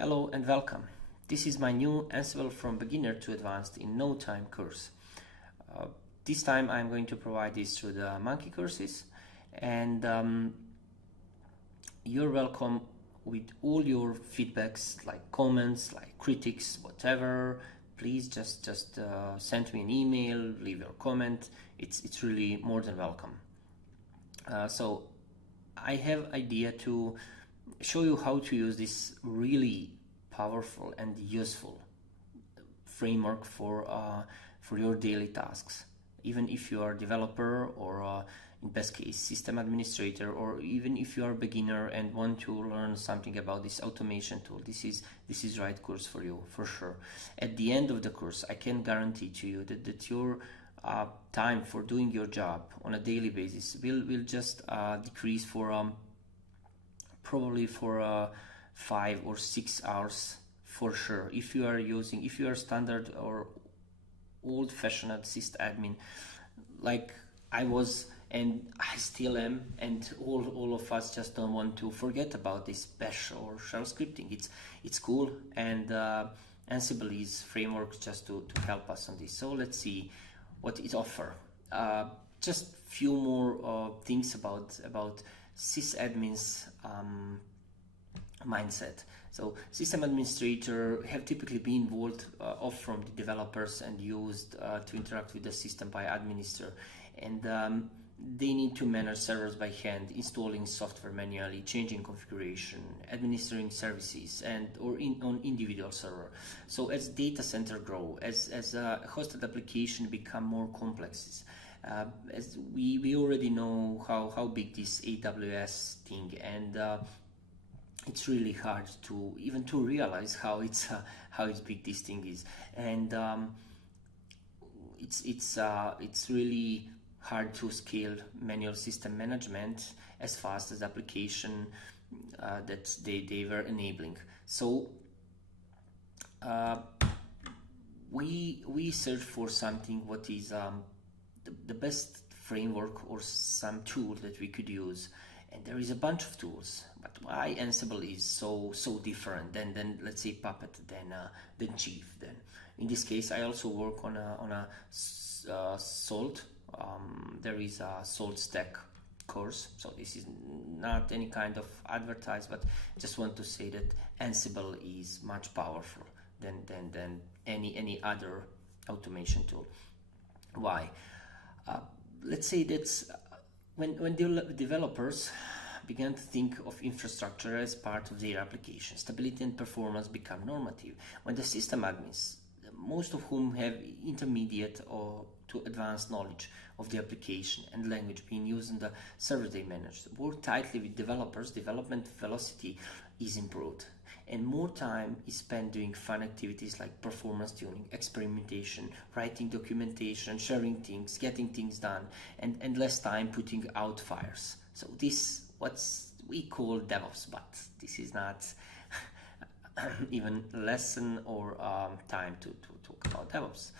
Hello and welcome. This is my new Ansible from Beginner to Advanced in no time course. This time I'm going to provide this through the Monkey courses, and you're welcome with all your feedbacks, like comments, like critics, whatever. Please just send me an email, leave your comment. It's really more than welcome. So I have idea to show you how to use this really powerful and useful framework for your daily tasks. Even if you are a developer or in best case system administrator, or even if you are a beginner and want to learn something about this automation tool, this is right course for you for sure. At the end of the course, I can guarantee to you that your time for doing your job on a daily basis will just decrease for probably for 5 or 6 hours for sure. If you are standard or old-fashioned sysadmin like I was and I still am, and all of us just don't want to forget about this bash or shell scripting. It's cool, and Ansible is framework just to help us on this. So let's see what it offers. Just few more things about sysadmins mindset. So system administrator have typically been involved off from the developers and used to interact with the system by administrator, and they need to manage servers by hand, installing software manually, changing configuration, administering services, and on individual server. So as data center grow, as hosted application become more complex, as we already know how big this AWS thing, and it's really hard to even to realize how big this thing is, and it's really hard to scale manual system management as fast as application that they were enabling. So we search for something what is the best framework or some tool that we could use, and there is a bunch of tools. But why Ansible is so different than let's say Puppet, than Chief? Then in this case, I also work on a Salt. There is a Salt Stack course, so this is not any kind of advertise, but just want to say that Ansible is much powerful than any other automation tool. Why? Let's say that's when developers began to think of infrastructure as part of their application, stability and performance become normative. When the system admins, most of whom have intermediate or to advanced knowledge of the application and language being used in the server they manage, work tightly with developers, development velocity is improved, and more time is spent doing fun activities like performance tuning, experimentation, writing documentation, sharing things, getting things done, and less time putting out fires. So this what we call DevOps, but this is not even lesson or time to talk about DevOps.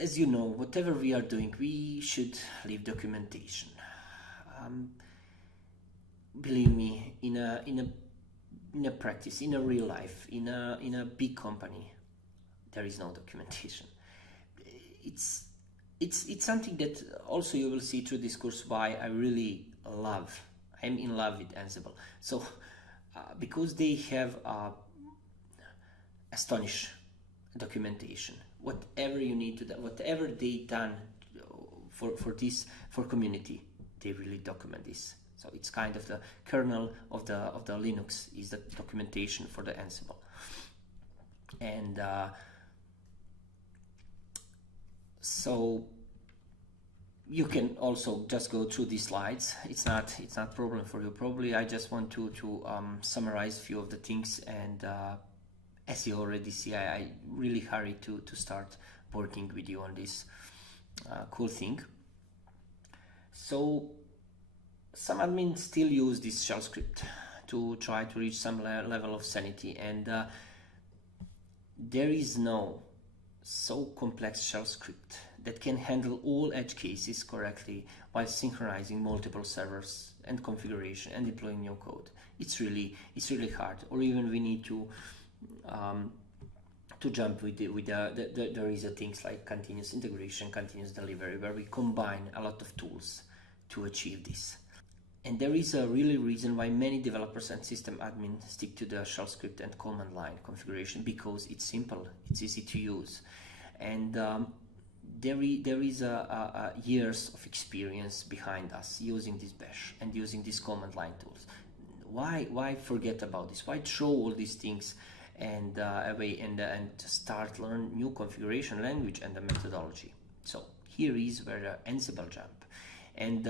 As you know, whatever we are doing, we should leave documentation. Believe me, in a practice, in a real life, in a big company, there is no documentation. It's something that also you will see through this course why I'm in love with Ansible. So because they have astonish documentation, whatever you need to do, whatever they done for community, they really document this. So it's kind of the kernel of the Linux is the documentation for the Ansible, and so you can also just go through these slides. It's not problem for you. Probably I just want to summarize a few of the things, and as you already see, I really hurry to start working with you on this cool thing. So some admins still use this shell script to try to reach some level of sanity, and there is no so complex shell script that can handle all edge cases correctly while synchronizing multiple servers and configuration and deploying new code. It's really hard. Or even we need to jump with there is things like continuous integration, continuous delivery, where we combine a lot of tools to achieve this. And there is a really reason why many developers and system admins stick to the shell script and command line configuration, because it's simple, it's easy to use, and there is a years of experience behind us using this bash and using these command line tools. Why forget about this? Why throw all these things and away and start learn new configuration language and the methodology? So here is where the Ansible jump, and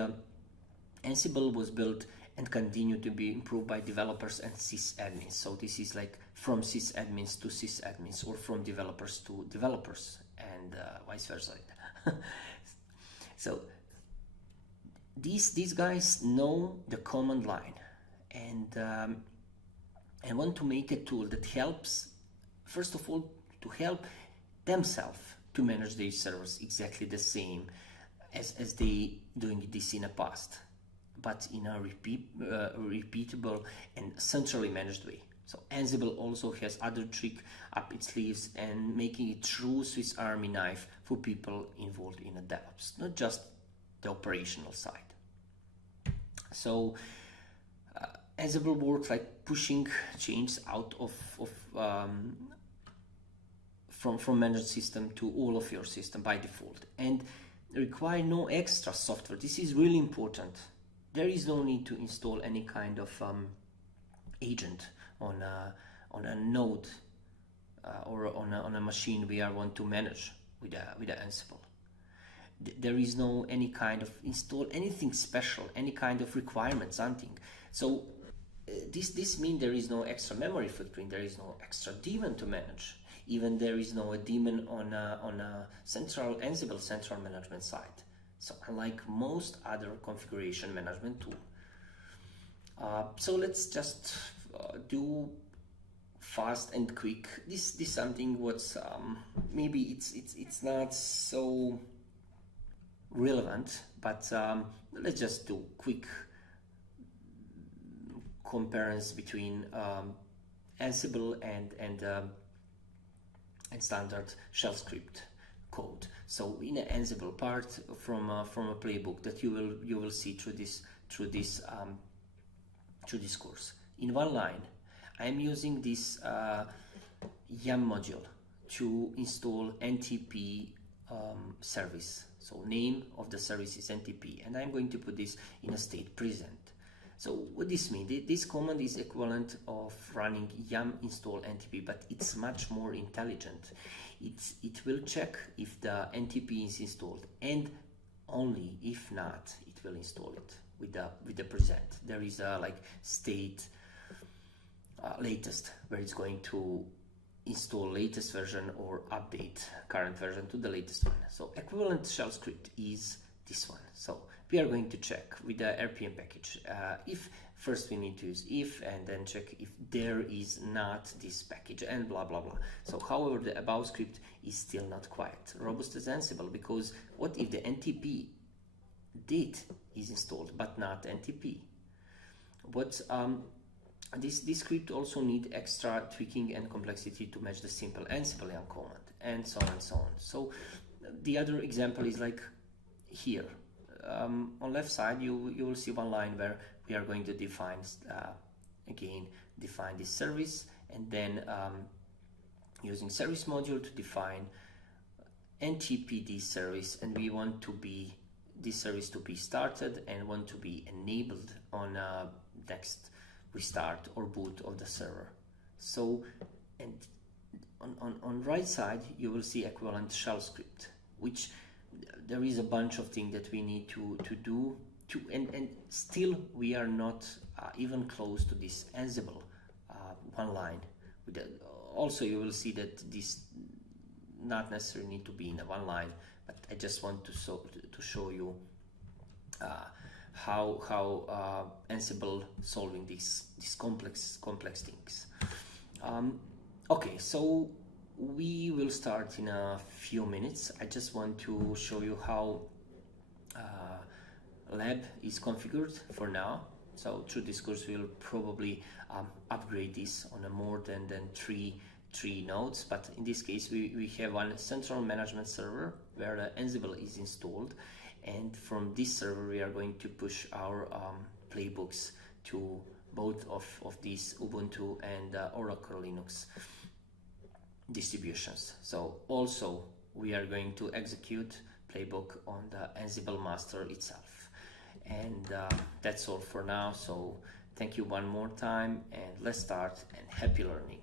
Ansible was built and continued to be improved by developers and sysadmins. So this is like from sysadmins to sysadmins, or from developers to developers, and vice versa. So these guys know the command line, and want to make a tool that helps, first of all, to help themselves to manage their servers exactly the same as they doing this in the past, but in a repeatable and centrally managed way. So Ansible also has other trick up its sleeves and making it true Swiss Army knife for people involved in the DevOps, not just the operational side. So Ansible works like pushing change out of from managed system to all of your system by default, and require no extra software. This is really important. There is no need to install any kind of agent on a node or on a machine we want to manage with a Ansible. There is no any kind of install anything special, any kind of requirement, something. So this means there is no extra memory footprint, there is no extra daemon to manage. Even there is no daemon on a central Ansible central management side. So unlike most other configuration management tool. So let's just do fast and quick. This something what's maybe it's not so relevant, but let's just do quick comparison between Ansible and standard shell script code. So in an Ansible part from a playbook that you will see through this course. In one line, I am using this YAM module to install NTP service. So name of the service is NTP, and I'm going to put this in a state present. So what this means? This command is equivalent of running yum install NTP, but it's much more intelligent. It will check if the NTP is installed, and only if not, it will install it with the present. There is a like state latest, where it's going to install latest version or update current version to the latest one. So equivalent shell script is this one. So we are going to check with the RPM package if first we need to use if, and then check if there is not this package, and blah blah blah. So however, the above script is still not quite robust as Ansible, because what if the NTP date is installed but not NTP? What this script also need extra tweaking and complexity to match the simple Ansible YAM command, and so on and so on. So the other example is like here. On left side you will see one line where we are going to define define this service, and then using service module to define NTPD service, and we want to be this service to be started and want to be enabled on next restart or boot of the server. So, and on right side you will see equivalent shell script, which there is a bunch of things that we need to do and still we are not even close to this Ansible one line. Also you will see that this not necessarily need to be in a one line, but I just want to show you how Ansible solving these complex things. Okay, so we will start in a few minutes. I just want to show you how lab is configured for now. So through this course we'll probably upgrade this on a more than three nodes, but in this case we have one central management server where the Ansible is installed, and from this server we are going to push our playbooks to both of these Ubuntu and Oracle Linux distributions. So also we are going to execute playbook on the Ansible master itself. And that's all for now. So thank you one more time, and let's start, and happy learning.